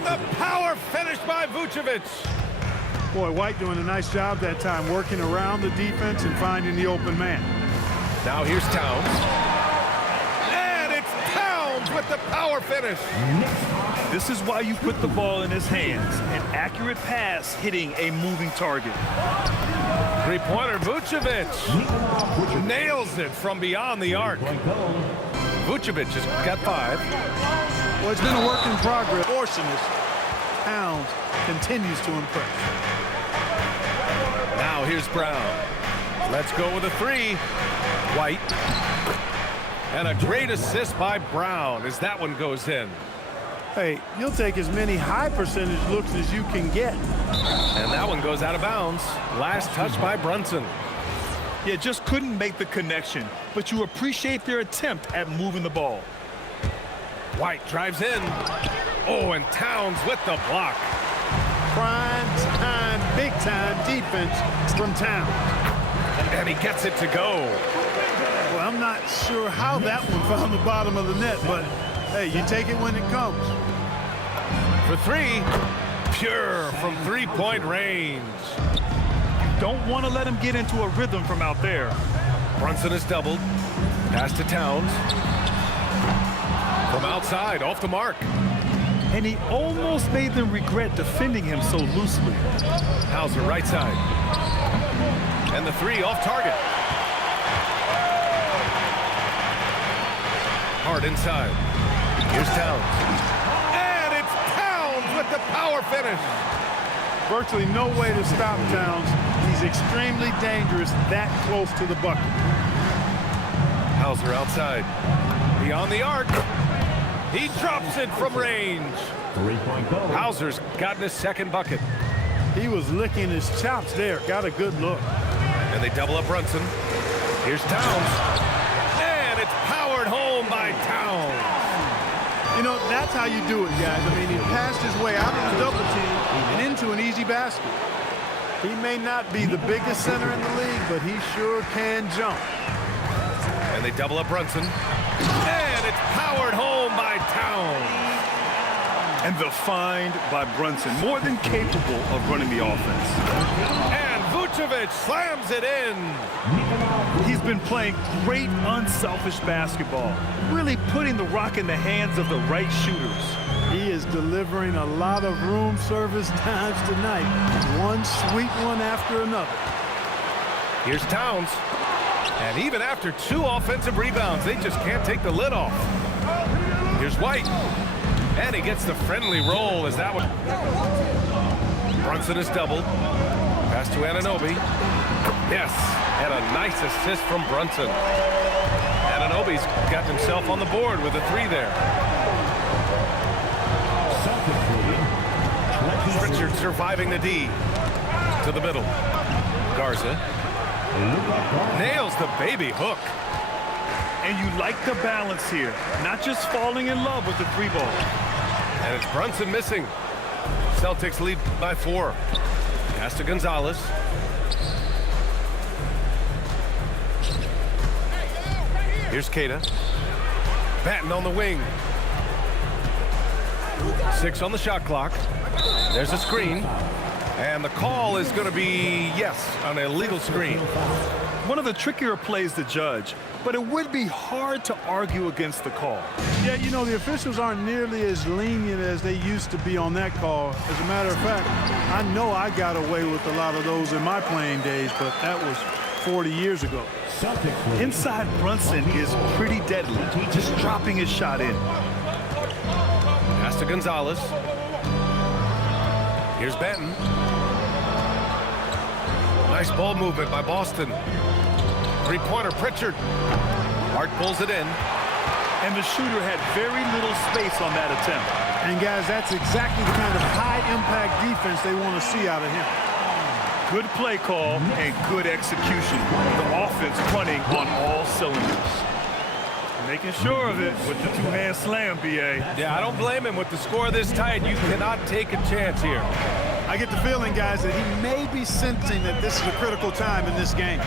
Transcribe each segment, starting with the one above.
And the power finish by Vucevic. Boy, White doing a nice job that time, working around the defense and finding the open man. Now here's Towns. And it's Towns with the power finish. This is why you put the ball in his hands. An accurate pass hitting a moving target. Three-pointer, Vucevic. Nails it from beyond the arc. Vucevic has got 5. Well, it's been a work in progress. Arsonist. Towns continues to impress. Now here's Brown. Let's go with a 3. White. And a great assist by Brown as that one goes in. Hey, you'll take as many high percentage looks as you can get. And that one goes out of bounds. Last touch by Brunson. Yeah, just couldn't make the connection, but you appreciate their attempt at moving the ball. White drives in. Oh, and Towns with the block. Prime time, big time defense from Towns. And he gets it to go. Well, I'm not sure how that one found the bottom of the net, but hey, you take it when it comes. For 3, pure from three-point range. Don't want to let him get into a rhythm from out there. Brunson is doubled. Pass to Towns. From outside, off the mark. And he almost made them regret defending him so loosely. Hauser right side. And the 3 off target. Hard inside. Here's Towns. And it's Towns with the power finish. Virtually no way to stop Towns. He's extremely dangerous that close to the bucket. Hauser outside. Beyond the arc. He drops it from range. Hauser's gotten his second bucket. He was licking his chops there. Got a good look. And they double up Brunson. Here's Towns. And it's powered home by Towns. You know, that's how you do it, guys. I mean, he passed his way out of the double team and into an easy basket. He may not be the biggest center in the league, but he sure can jump. And they double up Brunson. And it's powered home by Towns. And the find by Brunson, more than capable of running the offense. And Vucevic slams it in. He's been playing great, unselfish basketball, really putting the rock in the hands of the right shooters. He is delivering a lot of room service times tonight. One sweet one after another. Here's Towns. And even after 2 offensive rebounds, they just can't take the lid off. Here's White. And he gets the friendly roll as that one. Brunson is doubled. Pass to Anunoby. Yes, and a nice assist from Brunson. Anunoby's got himself on the board with a 3 there. Pritchard surviving the D. To the middle. Garza. Nails the baby hook. And you like the balance here, not just falling in love with the 3 ball. And it's Brunson missing. Celtics lead by 4. Pass to Gonzalez. Here's Queta. Batten on the wing. 6 on the shot clock. There's a screen. And the call is going to be, yes, an illegal screen. One of the trickier plays to judge, but it would be hard to argue against the call. Yeah, you know, the officials aren't nearly as lenient as they used to be on that call. As a matter of fact, I know I got away with a lot of those in my playing days, but that was 40 years ago. Inside Brunson is pretty deadly, just dropping his shot in. Pass to Gonzalez. Here's Batten. Nice ball movement by Boston. 3-pointer Pritchard. Hart pulls it in. And the shooter had very little space on that attempt. And guys, that's exactly the kind of high-impact defense they want to see out of him. Good play call and good execution. The offense running on all cylinders. Making sure of it with the 2-hand slam, B.A. Yeah, I don't blame him. With the score this tight, you cannot take a chance here. I get the feeling, guys, that he may be sensing that this is a critical time in this game.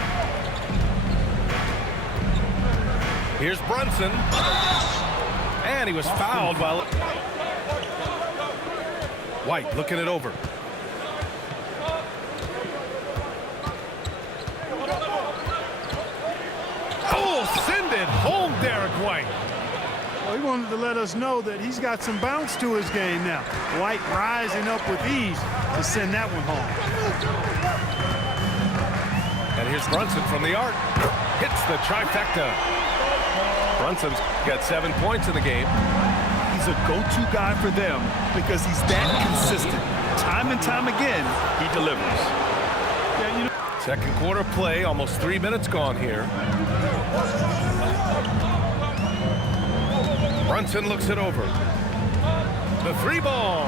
Here's Brunson. And he was fouled while... White looking it over. Oh, send it home, Derek White. Well, he wanted to let us know that he's got some bounce to his game now. White rising up with ease to send that one home. And here's Brunson from the arc. Hits the trifecta. Brunson's got 7 points in the game. He's a go-to guy for them because he's that consistent. Time and time again, he delivers. Yeah, you know, Second quarter play, almost 3 minutes gone here. Brunson looks it over. The three ball.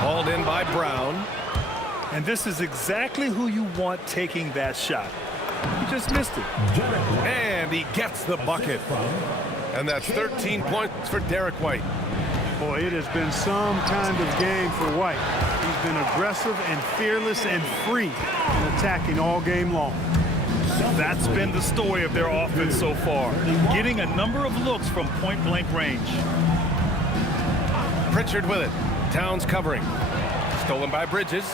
Hauled in by Brown. And this is exactly who you want taking that shot. He just missed it. And he gets the bucket. And that's 13 points for Derek White. boy, it has been some kind of game for White. He's been aggressive and fearless and free in attacking all game long. That's been the story of their offense so far, getting a number of looks from point-blank range. Pritchard with it. Towns covering. Stolen by Bridges.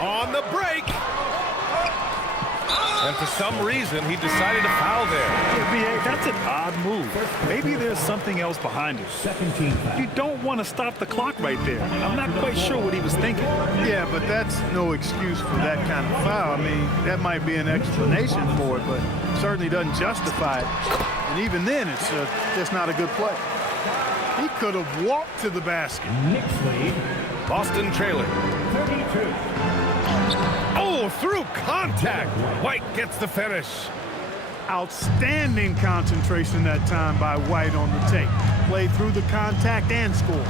On the break. And for some reason, he decided to foul there. Yeah, that's an odd move. Maybe there's something else behind it. You don't want to stop the clock right there. I'm not quite sure what he was thinking. Yeah, but that's no excuse for that kind of foul. I mean, that might be an explanation for it, but certainly doesn't justify it. And even then, it's just not a good play. He could have walked to the basket. Boston trailing. 32. Oh, through contact. White gets the finish. Outstanding concentration that time by White on the tape. Played through the contact and scored.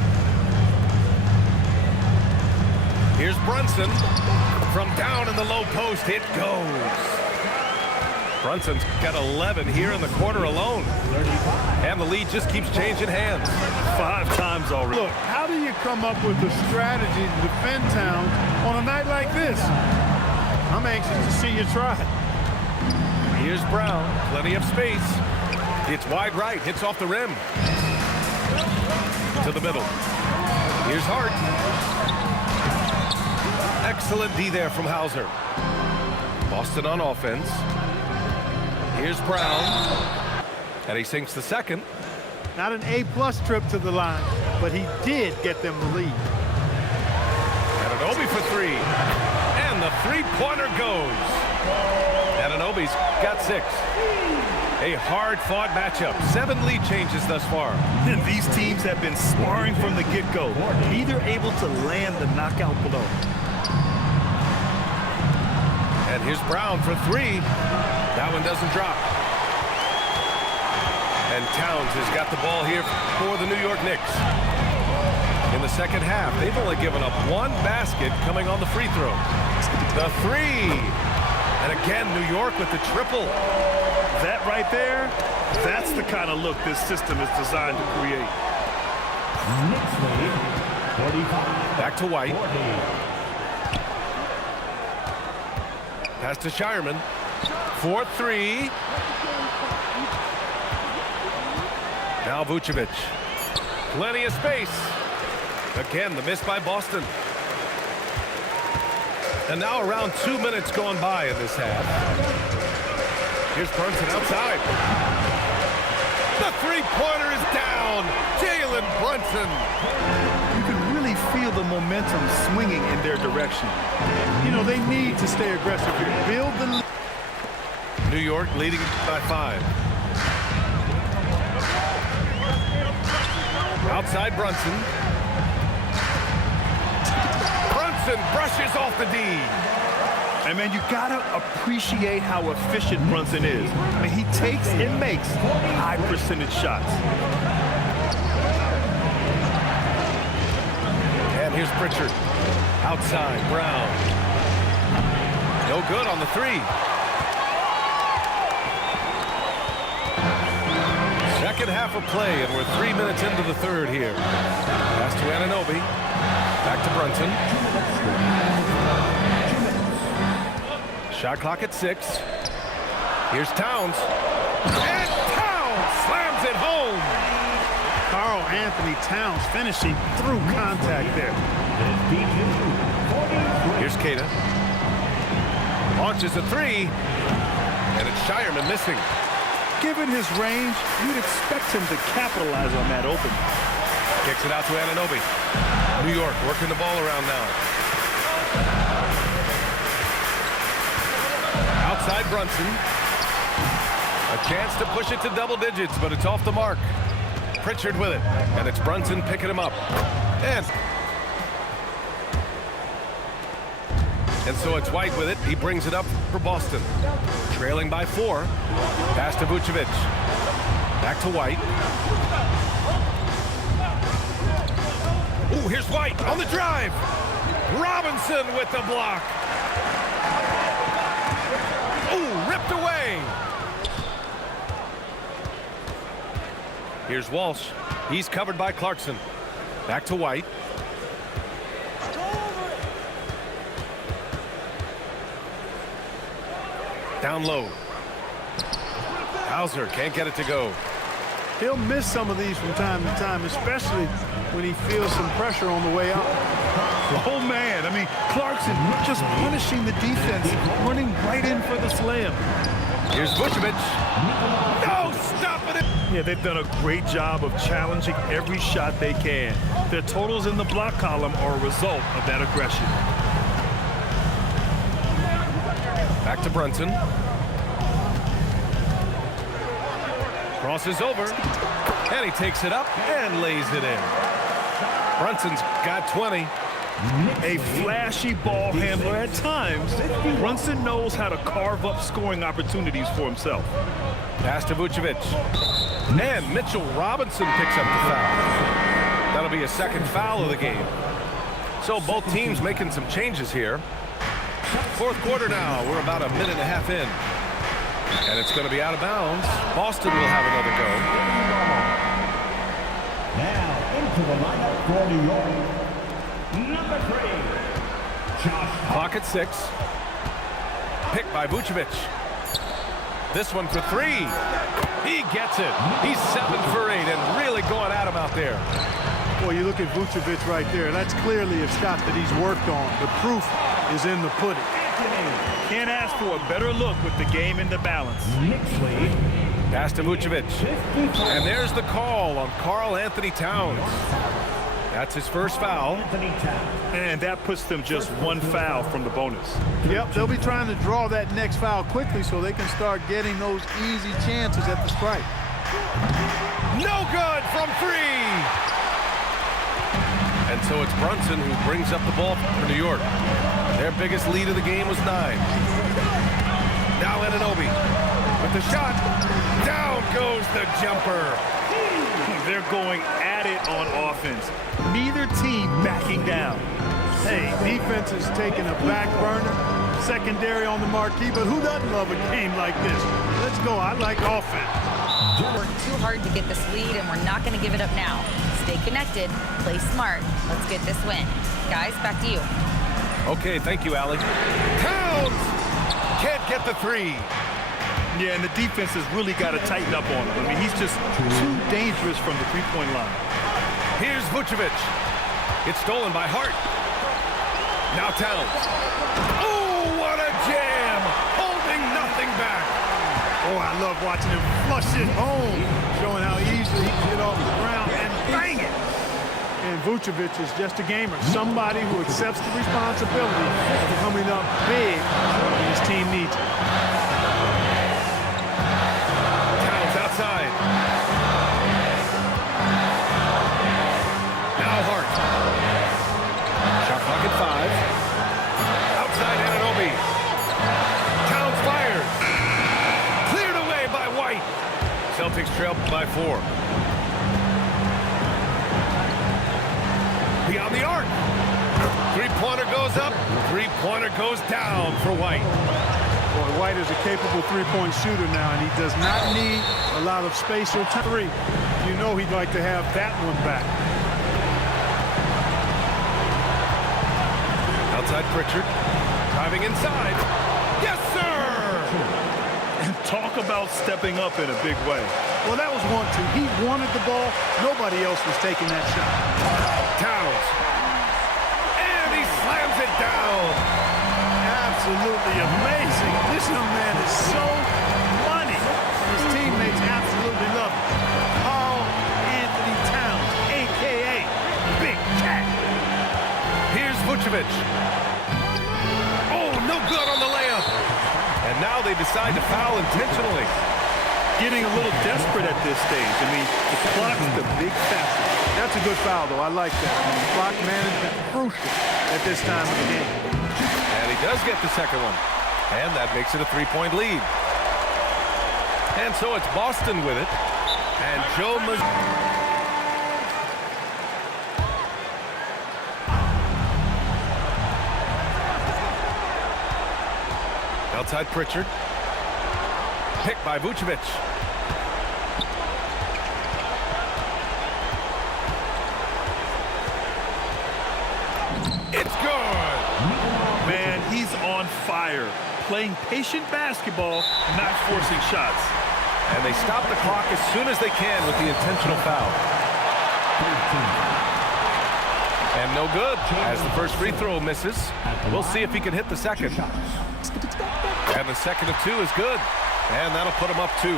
Here's Brunson. From down in the low post, it goes. Brunson's got 11 here in the quarter alone. And the lead just keeps changing hands. 5 times already. Look, how do you come up with a strategy to defend Towns on a night like this? I'm anxious to see you try. Here's Brown. Plenty of space. It's wide right. Hits off the rim. To the middle. Here's Hart. Excellent D there from Hauser. Boston on offense. Here's Brown. And he sinks the second. Not an A-plus trip to the line, but he did get them the lead. Anunoby for three. And the three-pointer goes. Anunoby's got 6. A hard-fought matchup. 7 lead changes thus far. And these teams have been sparring from the get-go, neither able to land the knockout blow. And here's Brown for 3. That one doesn't drop. And Towns has got the ball here for the New York Knicks. In the second half, they've only given up 1 basket coming on the free throw. The 3. And again, New York with the triple. That right there, that's the kind of look this system is designed to create. Knicks lead, 45. Back to White. 40. Pass to Shireman. 4-3. Now Vucevic. Plenty of space. Again, the miss by Boston. And now around 2 minutes gone by in this half. Here's Brunson outside. The three-pointer is down. Jalen Brunson. You can really feel the momentum swinging in their direction. You know, they need to stay aggressive here. Build the lead. New York leading by 5. Outside Brunson. Brunson brushes off the D. And man, you gotta appreciate how efficient Brunson is. I mean, he takes and makes high percentage shots. And here's Pritchard. Outside, Brown. No good on the 3. Second half of play, and we're 3 minutes into the third here. Pass to Anunoby. Back to Brunson. Shot clock at 6. Here's Towns. And Towns slams it home. Karl Anthony Towns finishing through contact there. 52-43. Here's Cada. Launches a three. And it's Shireman missing. Given his range, you'd expect him to capitalize on that opening. Kicks it out to Anunoby. New York working the ball around now. Outside Brunson. A chance to push it to double digits, but it's off the mark. Pritchard with it, and it's Brunson picking him up. And so it's White with it. He brings it up for Boston. Trailing by 4. Pass to Vucevic. Back to White. Ooh, here's White on the drive. Robinson with the block. Ooh, ripped away. Here's Walsh. He's covered by Clarkson. Back to White. Down low. Hauser can't get it to go. He'll miss some of these from time to time, especially when he feels some pressure on the way up. Oh, man. I mean, Clarkson just punishing the defense, running right in for the slam. Here's Vucevic. No, stop it. Yeah, they've done a great job of challenging every shot they can. Their totals in the block column are a result of that aggression. Back to Brunson. Crosses over. And he takes it up and lays it in. Brunson's got 20. A flashy ball handler at times, Brunson knows how to carve up scoring opportunities for himself. Pass to Vucevic. And Mitchell Robinson picks up the foul. That'll be a second foul of the game. So both teams making some changes here. Fourth quarter now. We're about a minute and a half in. And it's going to be out of bounds. Boston will have another go. Now into the lineup for New York. Number 3, Josh. Clock at 6. Picked by Vucevic. This one for 3. He gets it. He's 7 for 8 and really going at him out there. Boy, you look at Vucevic right there. That's clearly a shot that he's worked on. The proof is in the pudding. Can't ask for a better look with the game in the balance. Nixley. Pass to Vucevic. And there's the call on Karl Anthony Towns. That's his first foul. And that puts them just one foul from the bonus. Yep, they'll be trying to draw that next foul quickly so they can start getting those easy chances at the strike. No good from 3. And so it's Brunson who brings up the ball for New York. Their biggest lead of the game was 9. Now Anunoby with the shot. Down goes the jumper. They're going at it on offense. Neither team backing down. Hey, defense is taking a back burner, secondary on the marquee, but who doesn't love a game like this? Let's go. I like offense. Worked too hard to get this lead, and we're not going to give it up now. Stay connected, play smart. Let's get this win. Guys, back to you. Okay, thank you, Allie. Towns can't get the 3. Yeah, and the defense has really got to tighten up on him. I mean, he's just too dangerous from the three-point line. Here's Vucevic. It's stolen by Hart. Now Towns. Oh, what a jam! Holding nothing back. Oh, I love watching him flush it home, showing how easily he can get off the ground and bang it. And Vucevic is just a gamer, somebody who accepts the responsibility of coming up big when his team needs it. Towns outside. Now Hart. Shot clock at 5. Outside Anunoby. Towns fires. Cleared away by White. Celtics trail by 4. Beyond the arc. Three-pointer goes up. Three-pointer goes down for White. Boy, White is a capable three-point shooter now, and he does not need a lot of space or time. You know he'd like to have that one back. Outside Pritchard. Driving inside. Yes, sir! And talk about stepping up in a big way. Well, that was 1-2. He wanted the ball. Nobody else was taking that shot. Towns. down. Absolutely amazing. This young man is so money. His teammates absolutely love him. Carl Anthony Towns, a.k.a. Big Cat. Here's Vucevic. Oh, no good on the layup. And now they decide to foul intentionally. Getting a little desperate at this stage. I mean, the clock's the big factor. That's a good foul, though. I like that. I mean, clock management crucial at this time of the game. And he does get the second one. And that makes it a 3-point lead. And so it's Boston with it. And Joe Mazzulla. Outside Pritchard. Picked by Vucevic. It's good. Man, he's on fire. Playing patient basketball, not forcing shots. And they stop the clock as soon as they can with the intentional foul. And no good as the first free throw misses. We'll see if he can hit the second. And the second of two is good. And that'll put him up 2.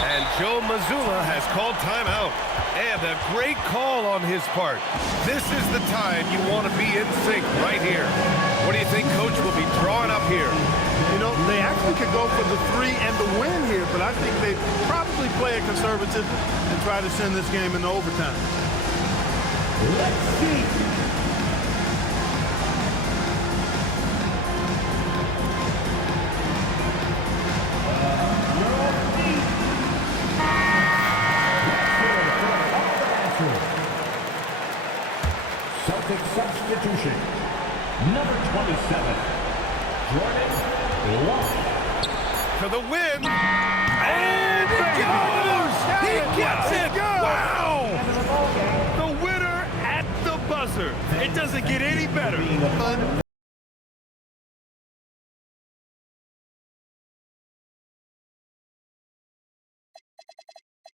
And Joe Mazzulla has called timeout. And a great call on his part. This is the time you want to be in sync right here. What do you think Coach will be drawing up here? You know, they actually could go for the 3 and the win here, but I think they probably play it conservative and try to send this game into overtime. Let's see. Celtic substitution. Number 27, Jordan Walsh. For the win. And it goes! He gets it! Wow! The winner at the buzzer. It doesn't get any better.